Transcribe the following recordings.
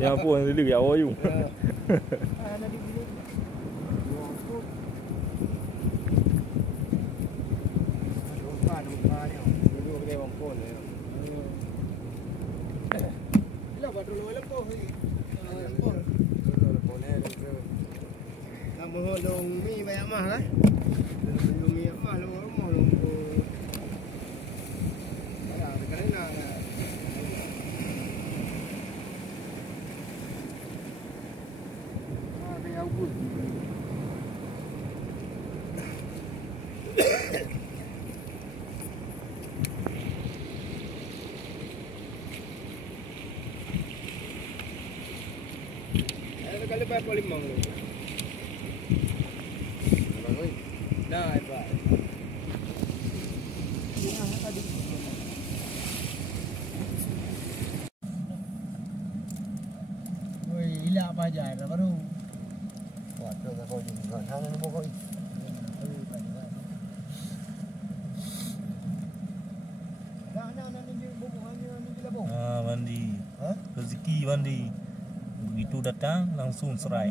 Yang pun dulu ya awak you. Mohon mi banyak mah lah. Mi mah long ko. Ada kerana kaya pun. Ada kali pa polimang. Nah, Pak. Woi, ilah apa aja baru. Wah, tu kau juga. Hang ni mau kau. Mandi. Rezeki mandi. Begitu datang langsung serai.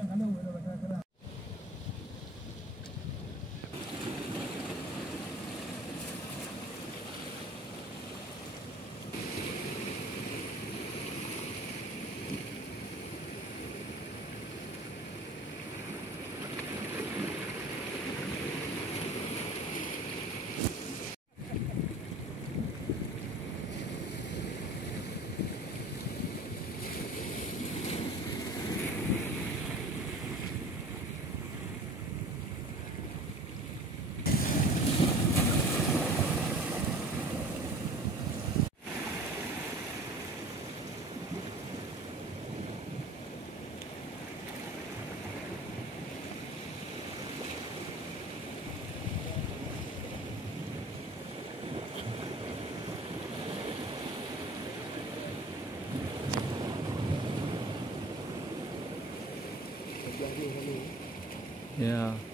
Yeah.